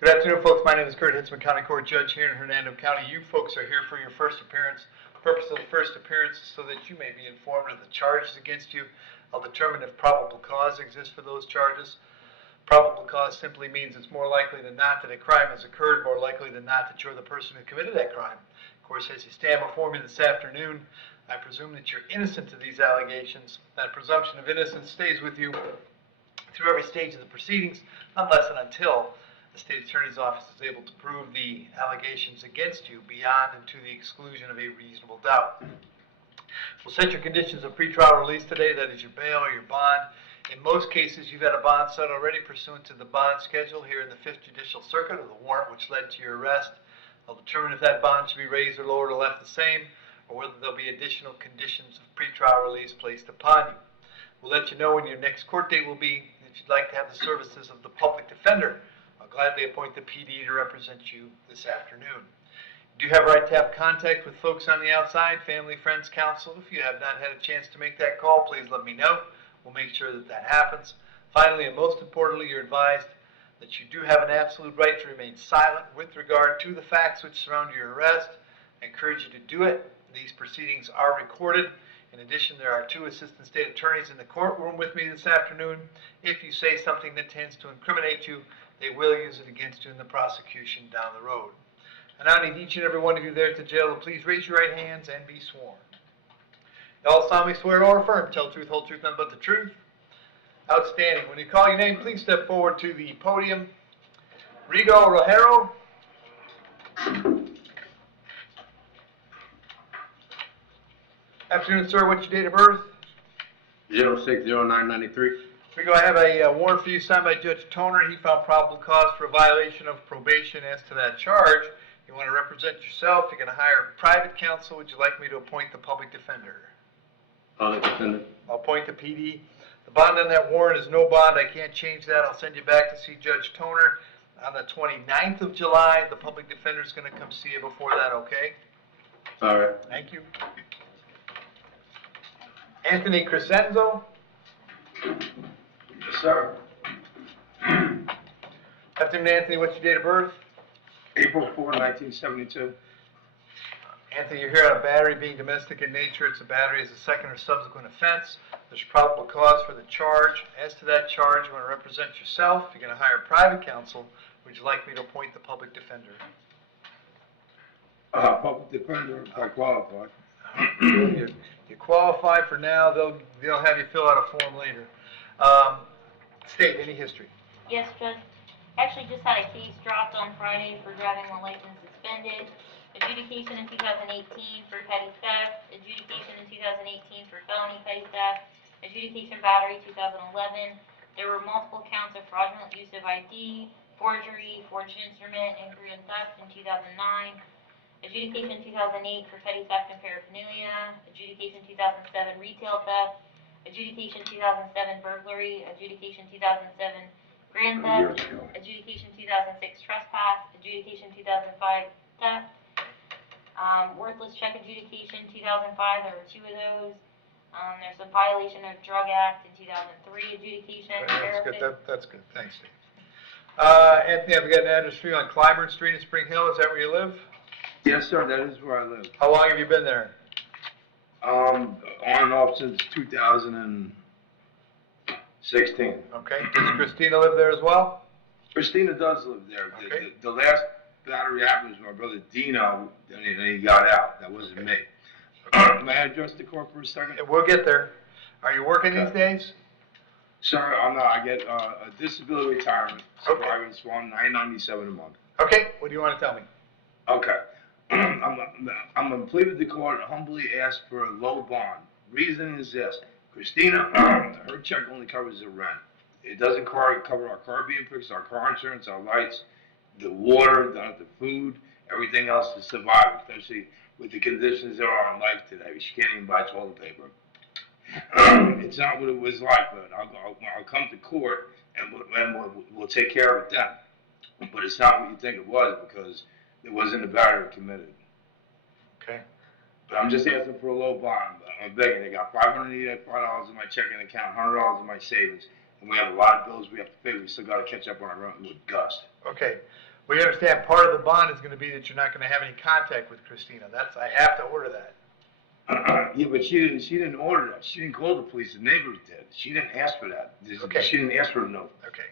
Good afternoon, folks. My name is Kurt Hitzemann, County Court Judge here in Hernando County. You folks are here for your first appearance. The purpose of the first appearance is so that you may be informed of the charges against you. I'll determine if probable cause exists for those charges. Probable cause simply means it's more likely than not that a crime has occurred, more likely than not that you're the person who committed that crime. Of course, as you stand before me this afternoon, I presume that you're innocent of these allegations. That presumption of innocence stays with you through every stage of the proceedings, unless and until the State Attorney's Office is able to prove the allegations against you beyond and to the exclusion of a reasonable doubt. We'll set your conditions of pretrial release today, that is your bail or your bond. In most cases, you've had a bond set already pursuant to the bond schedule here in the 5th Judicial Circuit, or the warrant which led to your arrest. I'll determine if that bond should be raised or lowered or left the same, or whether there'll be additional conditions of pretrial release placed upon you. We'll let you know when your next court date will be. If you'd like to have the services of the public defender, I'll gladly appoint the PD to represent you this afternoon. You do have a right to have contact with folks on the outside, family, friends, counsel. If you have not had a chance to make that call, please let me know. We'll make sure that that happens. Finally, and most importantly, you're advised that you do have an absolute right to remain silent with regard to the facts which surround your arrest. I encourage you to do it. These proceedings are recorded. In addition, there are 2 assistant state attorneys in the courtroom with me this afternoon. If you say something that tends to incriminate you, they will use it against you in the prosecution down the road. And I need each and every one of you there at the jail to please raise your right hands and be sworn. You all solemnly swear or affirm, tell the truth, whole truth, nothing but the truth. Outstanding. When you call your name, please step forward to the podium. Rigo Rojero. Afternoon, sir. What's your date of birth? 060993. Rigo, I have a warrant for you signed by Judge Toner. He found probable cause for a violation of probation. As to that charge, you want to represent yourself. You're going to hire private counsel. Would you like me to appoint the public defender? Public defender. I'll appoint the PD. The bond on that warrant is no bond. I can't change that. I'll send you back to see Judge Toner on the 29th of July. The public defender is going to come see you before that, okay? All right. Thank you. Anthony Crescenzo. Yes, sir. Afternoon, Anthony. What's your date of birth? April 4, 1972. Anthony, you're here on a battery being domestic in nature. It's a battery as a second or subsequent offense. There's probable cause for the charge. As to that charge, you want to represent yourself. You're going to hire private counsel. Would you like me to appoint the public defender? Public defender, if I qualify. You qualify for now. They'll have you fill out a form later. State, any history? Yes, Judge. Actually just had a case dropped on Friday for driving while license suspended. Adjudication in 2018 for petty theft. Adjudication in 2018 for felony petty theft. Adjudication battery 2011. There were multiple counts of fraudulent use of ID, forgery, forged instrument, injury and theft in 2009. Adjudication 2008 for petty theft and paraphernalia. Adjudication 2007 retail theft. Adjudication 2007 burglary. Adjudication 2007 grand theft. Adjudication 2006 trespass. Adjudication 2005 theft. Worthless check adjudication 2005. There were 2 of those. There's a violation of Drug Act in 2003 adjudication. That's good. That's good. Thanks, Steve. Anthony, I've got an address for you on Clyburn Street in Spring Hill. Is that where you live? Yes, sir. That is where I live. How long have you been there? On and off since 2016. Okay. Does Christina live there as well? Christina does live there. Okay. The last battery happened was my brother Dino, and he got out. That wasn't me. May I address the court for a second? We'll get there. Are you working these days? Sir, I'm not. I get a disability retirement. So Okay. I was $997 a month. Okay. What do you want to tell me? Okay. I'm a plea with the court, humbly ask for a low bond. Reason is this. Christina, her check only covers the rent. It doesn't cover our car being fixed, our car insurance, our lights, the water, the food, everything else to survive, especially with the conditions there are in life today. She can't even buy toilet paper. It's not what it was like, but I'll come to court and we'll take care of it then. But it's not what you think it was, because there wasn't a battery committed. Okay. But I'm just asking for a low bond. I'm begging. I got $585 in my checking account, $100 in my savings, and we have a lot of bills we have to pay. We still got to catch up on our rent with Gus. Okay. We understand part of the bond is gonna be that you're not gonna have any contact with Christina. I have to order that. Yeah, but she didn't order that. She didn't call the police. The neighbors did. She didn't ask for that. Okay. She didn't ask for no Okay.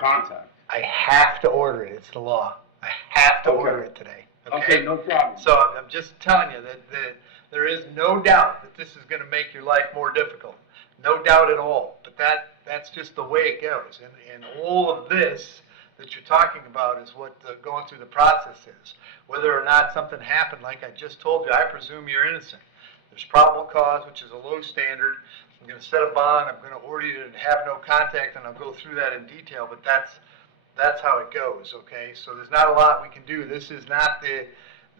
contact. I have to order it. It's the law. I have to Okay. order it today. Okay, no problem. So I'm just telling you that there is no doubt that this is going to make your life more difficult. No doubt at all. But that's just the way it goes. And all of this that you're talking about is what going through the process is. Whether or not something happened, like I just told you, I presume you're innocent. There's probable cause, which is a low standard. I'm going to set a bond. I'm going to order you to have no contact, and I'll go through that in detail. But that's how it goes, okay? So there's not a lot we can do. This is not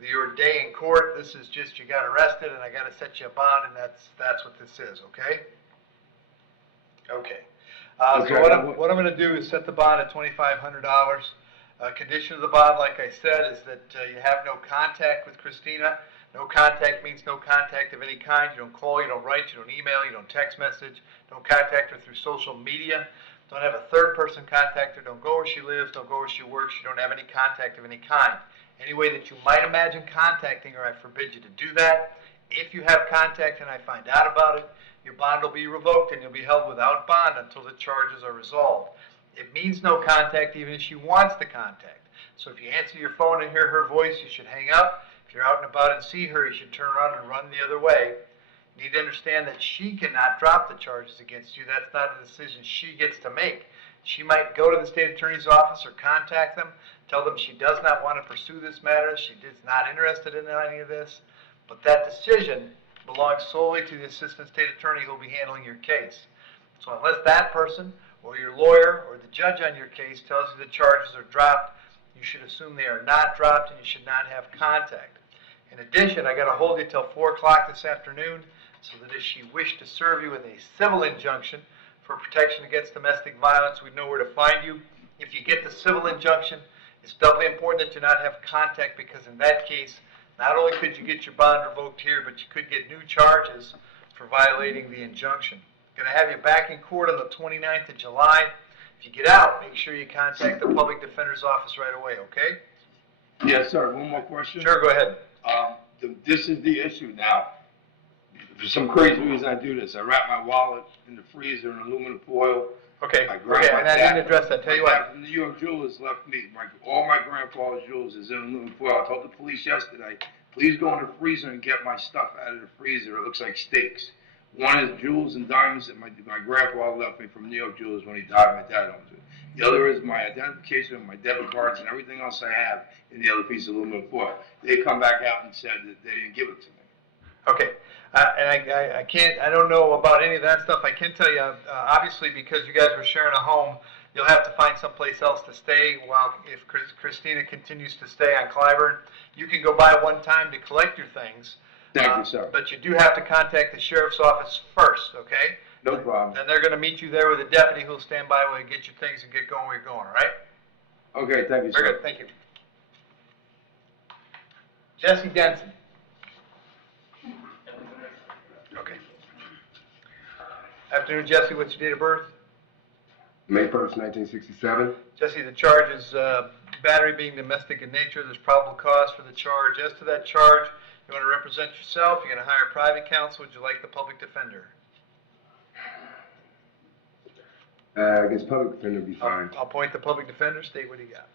your day in court. This is just you got arrested and I got to set you a bond, and that's what this is, okay? Okay. So what I'm going to do is set the bond at $2,500. Condition of the bond, like I said, is that you have no contact with Christina. No contact means no contact of any kind. You don't call, you don't write, you don't email, you don't text message. Don't contact her through social media. Don't have a third person contact her. Don't go where she lives. Don't go where she works. You don't have any contact of any kind. Any way that you might imagine contacting her, I forbid you to do that. If you have contact and I find out about it, your bond will be revoked and you'll be held without bond until the charges are resolved. It means no contact even if she wants the contact. So if you answer your phone and hear her voice, you should hang up. If you're out and about and see her, you should turn around and run the other way. You need to understand that she cannot drop the charges against you. That's not a decision she gets to make. She might go to the state attorney's office or contact them, tell them she does not want to pursue this matter, she is not interested in any of this, but that decision belongs solely to the assistant state attorney who will be handling your case. So unless that person or your lawyer or the judge on your case tells you the charges are dropped, you should assume they are not dropped and you should not have contact. In addition, I got to hold you till 4 o'clock this afternoon so that if she wished to serve you with a civil injunction for protection against domestic violence, we'd know where to find you. If you get the civil injunction, it's doubly important that you not have contact, because in that case, not only could you get your bond revoked here, but you could get new charges for violating the injunction. I'm going to have you back in court on the 29th of July. If you get out, make sure you contact the public defender's office right away, okay? Yes, sir. One more question. Sure, go ahead. This is the issue now. For some crazy reason, I do this. I wrap my wallet in the freezer in aluminum foil. Okay, and I didn't address that. Tell you what. The New York Jewelers left me, all my grandfather's jewels is in aluminum foil. I told the police yesterday, please go in the freezer and get my stuff out of the freezer. It looks like steaks. One is jewels and diamonds that my grandfather left me from New York Jewelers when he died. My dad owns it. The other is my identification, my debit cards, and everything else I have in the other piece of aluminum foil. They come back out and said that they didn't give it to me. Okay. And I don't know about any of that stuff. I can tell you, obviously, because you guys were sharing a home, you'll have to find someplace else to stay while, if Christina continues to stay on Clyburn. You can go by one time to collect your things. Thank you, sir. But you do have to contact the sheriff's office first, okay? No problem. Then they're going to meet you there with a deputy who'll stand by while you get your things and get going where you're going, all right? Okay, thank you, sir. Very good, thank you. Jesse Denson. Okay. Afternoon, Jesse. What's your date of birth? May 1st, 1967. Jesse, the charge is battery being domestic in nature. There's probable cause for the charge. As to that charge, you want to represent yourself? You're going to hire private counsel? Would you like the public defender? I guess public defender would be fine. I'll appoint the public defender. State what you got.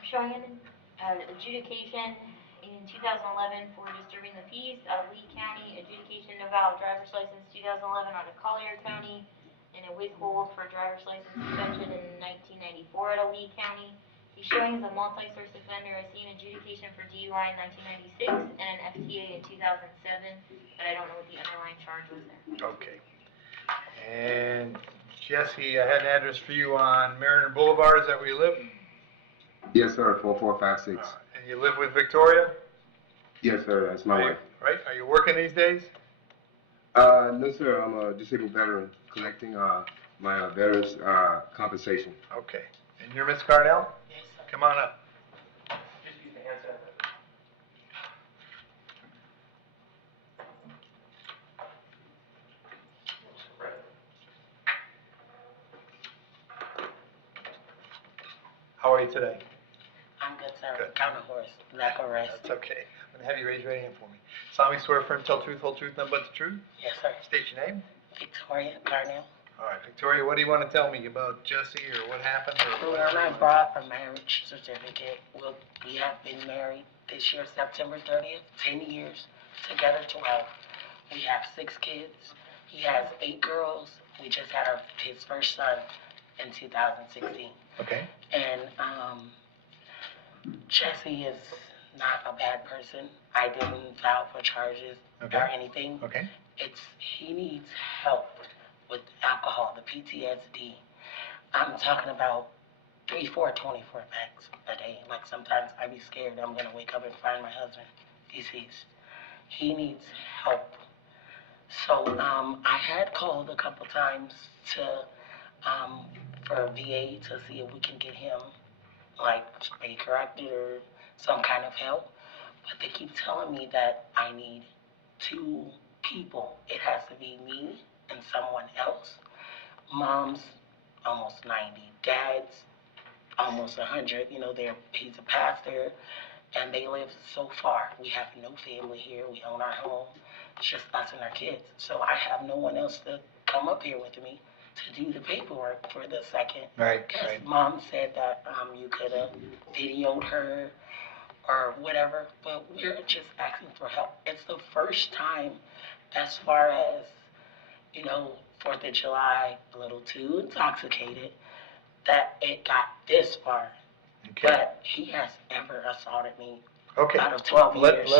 Showing an adjudication in 2011 for disturbing the peace out of Lee County, adjudication of valid driver's license 2011 out of Collier County, and a withhold for driver's license suspension in 1994 out of Lee County. He's showing as a multi-source offender. I see an adjudication for DUI in 1996 and an FTA in 2007, but I don't know what the underlying charge was there. Okay. And Jesse, I had an address for you on Mariner Boulevard. Is that where you live? Yes, sir. 4456. And you live with Victoria? Yes, sir. That's my wife. Right? Are you working these days? No, sir. I'm a disabled veteran collecting my veterans compensation. Okay. And you're Miss Carnell? Yes, sir. Come on up. Just use the hand sanitizer. How are you today? Good, sir. Good. Count a horse, lack of rest. That's okay. I'm gonna have you raise your right hand for me. Solemnly swear firm, tell truth, whole truth, nothing but the truth. Yes, sir. State your name. Victoria Carnell. All right, Victoria, what do you want to tell me about Jesse or what happened or When whatever? I brought a marriage certificate, we have been married this year, September 30th, 10 years, together 12. We have 6 kids. He has 8 girls. We just had his first son in 2016. Okay. And Jesse is not a bad person. I didn't file for charges Okay. or anything. Okay. He needs help with alcohol, the PTSD. I'm talking about 3, 4, 24 packs a day. Like sometimes I be scared I'm gonna wake up and find my husband deceased. He needs help. So I had called a couple times to for VA to see if we can get him like be corrected or some kind of help. But they keep telling me that I need 2 people. It has to be me and someone else. Mom's almost 90. Dad's almost 100. You know, he's a pastor, and they live so far. We have no family here. We own our home. It's just us and our kids. So I have no one else to come up here with me to do the paperwork for the second. Right, Because right. Mom said that you could have videoed her or whatever, but we're just asking for help. It's the first time, as far as, 4th of July, a little too intoxicated, that it got this far. Okay. But he has ever assaulted me Okay. out of 12 years.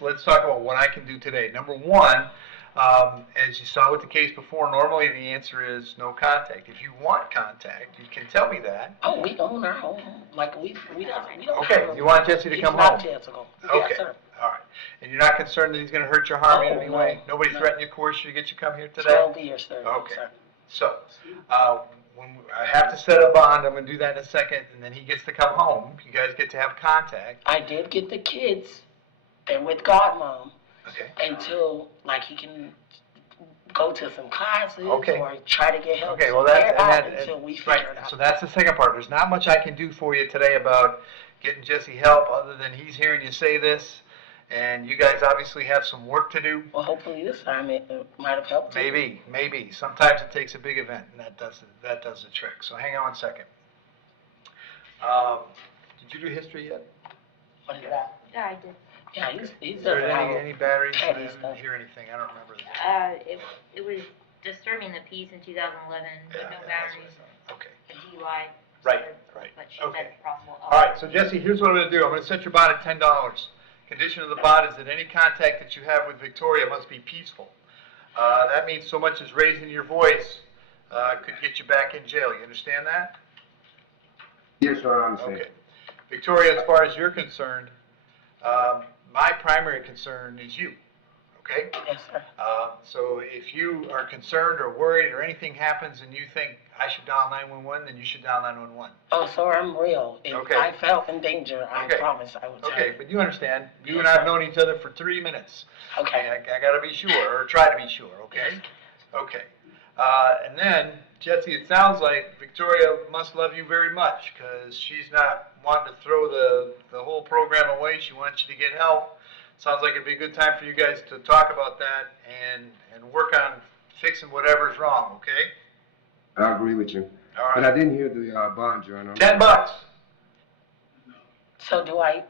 Let's talk about what I can do today. Number one, as you saw with the case before, normally the answer is no contact. If you want contact, you can tell me that. Oh, we own our home. Like we don't. Okay, you want Jesse to come He's home? not physical. Okay. Yes, sir. All right. And you're not concerned that he's going to hurt you or harm you in Oh, any no, way? Nobody no. threatened you, coerced you to get you come here today? 12 years, sir. Yes, Okay. sir. So, when I have to set a bond, I'm going to do that in a second, and then he gets to come home. You guys get to have contact. I did get the kids. They're with Godmom Okay. until he can go to some classes Okay. or try to get help. Okay, well, somewhere out that's until we figure right. it out. So that's the second part. There's not much I can do for you today about getting Jesse help other than he's hearing you say this, and you guys obviously have some work to do. Well, hopefully this time it might have helped. Maybe. Sometimes it takes a big event, and that does the trick. So hang on one second. Did you do history yet? What is that? Yeah, I did. Yeah, he's Is there doesn't any batteries? I petty didn't stuff. hear anything. I don't remember that. It was disturbing the peace in 2011, but no that's what I batteries, thought. Okay. a DUI. Right. But she Okay. said possible. All right, so Jesse, here's what I'm going to do. I'm going to set your bond at $10. Condition of the bond is that any contact that you have with Victoria must be peaceful. That means so much as raising your voice could get you back in jail. You understand that? Yes, sir, I understand. Okay. Victoria, as far as you're concerned, my primary concern is you. Okay? Yes, sir. So if you are concerned or worried or anything happens and you think I should dial 911, then you should dial 911. Oh, so I'm real. If Okay. I felt in danger, I Okay. promise I would tell Okay, you. but you understand, you and I have known each other for 3 minutes. Okay. I gotta be sure, or try to be sure, okay? Okay. And then, Jesse, it sounds like Victoria must love you very much, because she's not wanting to throw the whole program away. She wants you to get help. Sounds like it'd be a good time for you guys to talk about that and work on fixing whatever's wrong, okay? I agree with you. All But I right. didn't hear the bond, Your Honor. $10. So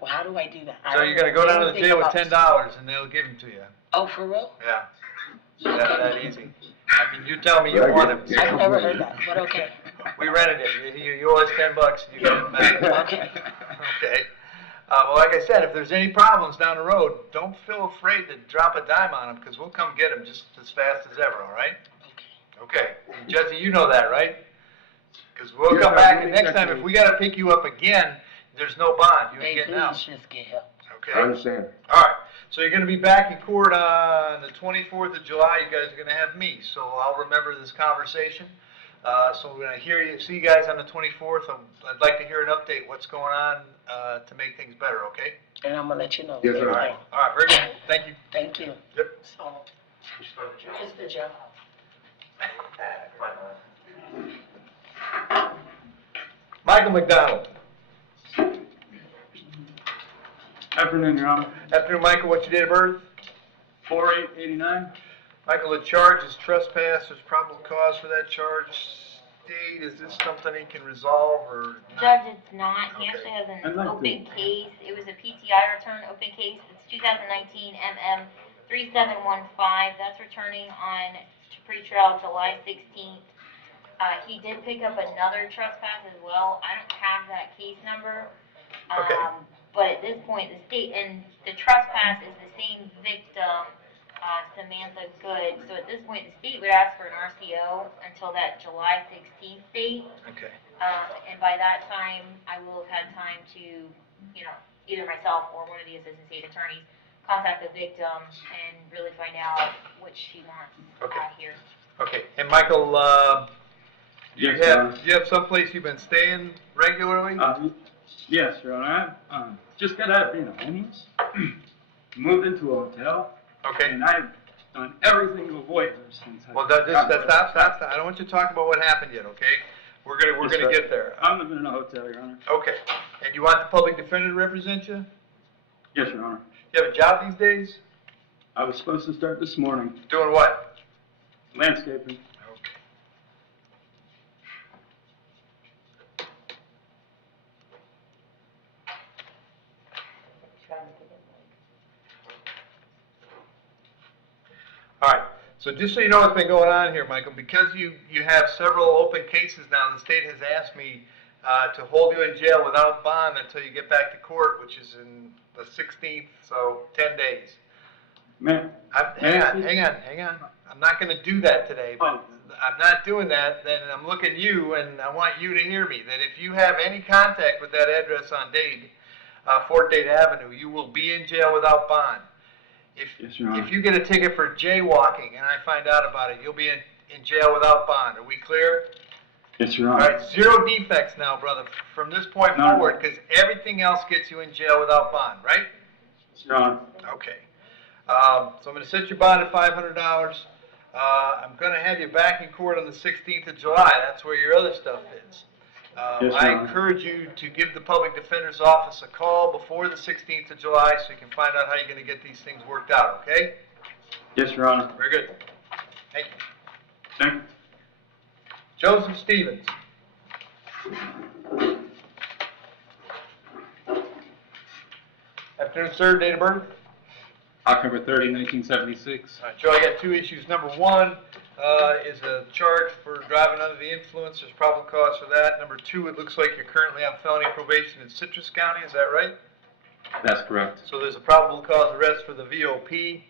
how do I do that? I So don't you're gonna know go down to the anything jail with about- $10 and they'll give them to you. Oh, for real? Yeah. That's that easy. I mean, you tell me you want them. I've never heard that, but okay. We rented it. You owe us $10. You get it back. Okay. Okay. Well, like I said, if there's any problems down the road, don't feel afraid to drop a dime on them, because we'll come get them just as fast as ever, all right? Okay. Jesse, you know that, right? Because we'll Yes, come I back, do and next time, if exactly. we got to pick you up again, there's no bond. You ain't Hey, getting out. please just get help. Okay? I understand. All right. So you're going to be back in court on the 24th of July. You guys are going to have me, so I'll remember this conversation. So we're going to see you guys on the 24th. I'd like to hear an update, what's going on to make things better, okay? And I'm gonna let you know. Yes, sir. All right. All right, very good. Thank you. Thank you. Yep. So, it's the job. Michael McDonald. Afternoon, Your Honor. Afternoon, Michael, what's your date of birth? 4/8/89. Michael, the charge is trespass, there's probable cause for that charge. State, is this something he can resolve or not? Judge, it's not. He Okay. actually has I'd an like open to- case. It was a PTI return, open case. It's 2019 MM 3715. That's returning on to pretrial July 16th. He did pick up another trespass as well. I don't have that case number. Okay. But at this point, the state, and the trespass is the same victim, Samantha Good. So at this point, the state would ask for an RCO until that July 16th date. Okay. And by that time, I will have had time to, either myself or one of the assistant state attorneys contact the victim and really find out what she wants Okay. here. Okay, and Michael, Yes, Your Honor. do you have someplace you've been staying regularly? Yes, Your Honor. I just got out of being homeless. Moved into a hotel. Okay. And I've done everything to avoid her since. Well, stop. I don't want you to talk about what happened yet, okay? We're gonna get there. I'm living in a hotel, Your Honor. Okay, and you want the public defender to represent you? Yes, Your Honor. You have a job these days? I was supposed to start this morning. Doing what? Landscaping. Okay. All right, so just so you know what's been going on here, Michael, because you have several open cases now, the state has asked me to hold you in jail without bond until you get back to court, which is in the 16th, so 10 days. Man. Hang on. I'm not going to do that today, but I'm not doing that, then I'm looking at you, and I want you to hear me, that if you have any contact with that address on Dade, Fort Dade Avenue, you will be in jail without bond. Yes, Your Honor. If you get a ticket for jaywalking and I find out about it, you'll be in jail without bond. Are we clear? Yes, Your All Honor. right, zero defects now, brother, from this point No. forward, because everything else gets you in jail without bond, right? Yes, Your Honor. Okay. So I'm going to set your bond at $500. I'm going to have you back in court on the 16th of July. That's where your other stuff is. Yes, I Your Honor. encourage you to give the public defender's office a call before the 16th of July so you can find out how you're going to get these things worked out, okay? Yes, Your Honor. Very good. Thank you. Thank you. Joseph Stevens. Afternoon, sir. Date of birth? October 30, 1976. All right, Joe, I got two issues. Number one is a charge for driving under the influence. There's probable cause for that. Number two, it looks like you're currently on felony probation in Citrus County. Is that right? That's correct. So there's a probable cause arrest for the VOP.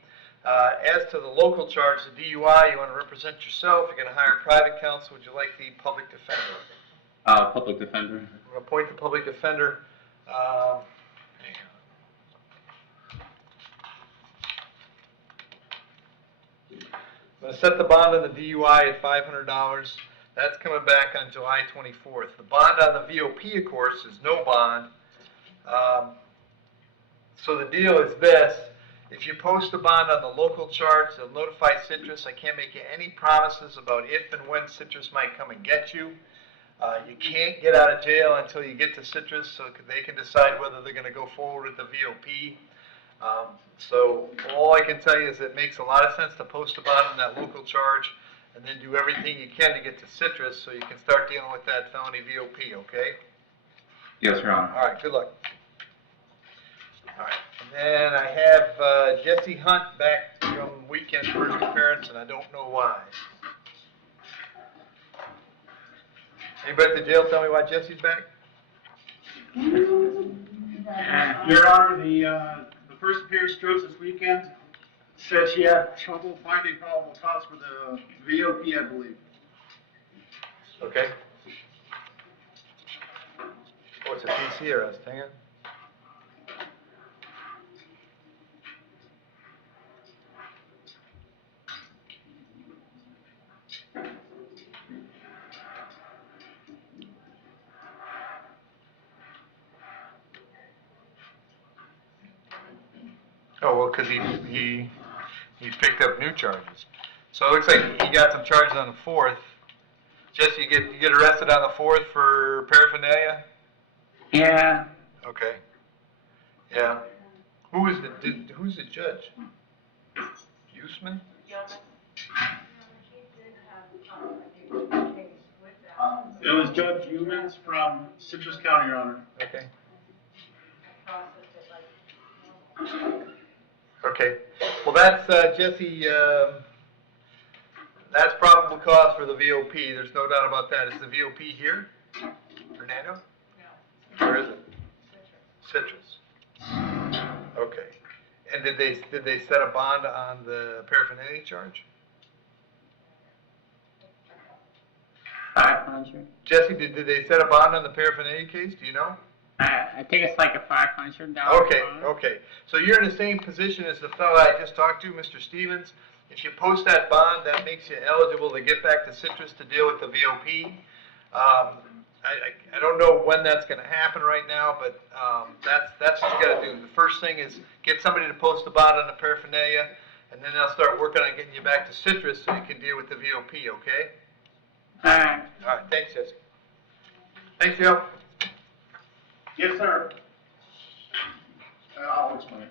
As to the local charge, the DUI, you want to represent yourself. You're going to hire private counsel. Would you like the public defender? Public defender. We'll appoint the public defender. Hang on. I'm going to set the bond on the DUI at $500. That's coming back on July 24th. The bond on the VOP, of course, is no bond. So the deal is this. If you post a bond on the local charge, they'll notify Citrus. I can't make you any promises about if and when Citrus might come and get you. You can't get out of jail until you get to Citrus so they can decide whether they're going to go forward with the VOP. So all I can tell you is it makes a lot of sense to post a bond on that local charge and then do everything you can to get to Citrus so you can start dealing with that felony VOP, okay? Yes, Your Honor. All right, good luck. All right, and then I have Jesse Hunt back from weekend first appearance, and I don't know why. Anybody at the jail tell me why Jesse's back? Your Honor, the first appearance strokes this weekend said she had trouble finding probable cause for the VOP, I believe. Okay. Oh, it's a PC arrest, hang on. Oh, well, because he picked up new charges. So it looks like he got some charges on the 4th. Jesse, you get arrested on the 4th for paraphernalia? Yeah. Okay. Yeah. who's the judge? Usman? It was Judge Humans from Citrus County, Your Honor. Okay. Okay, well, that's, Jesse, that's probable cause for the VOP, there's no doubt about that. Is the VOP here? Fernando? No. Where is it? Citrus. Okay, and did they set a bond on the paraphernalia charge? 500. Jesse, did they set a bond on the paraphernalia case, do you know? I think it's like a $500. Okay, okay. So you're in the same position as the fellow I just talked to, Mr. Stevens. If you post that bond, that makes you eligible to get back to Citrus to deal with the VOP. I don't know when that's gonna happen right now, but, that's what you gotta do. The first thing is get somebody to post the bond on the paraphernalia, and then they'll start working on getting you back to Citrus so you can deal with the VOP, okay? Alright. All right, thanks, Jesse. Thanks, Dale. Yes, sir. I'll explain.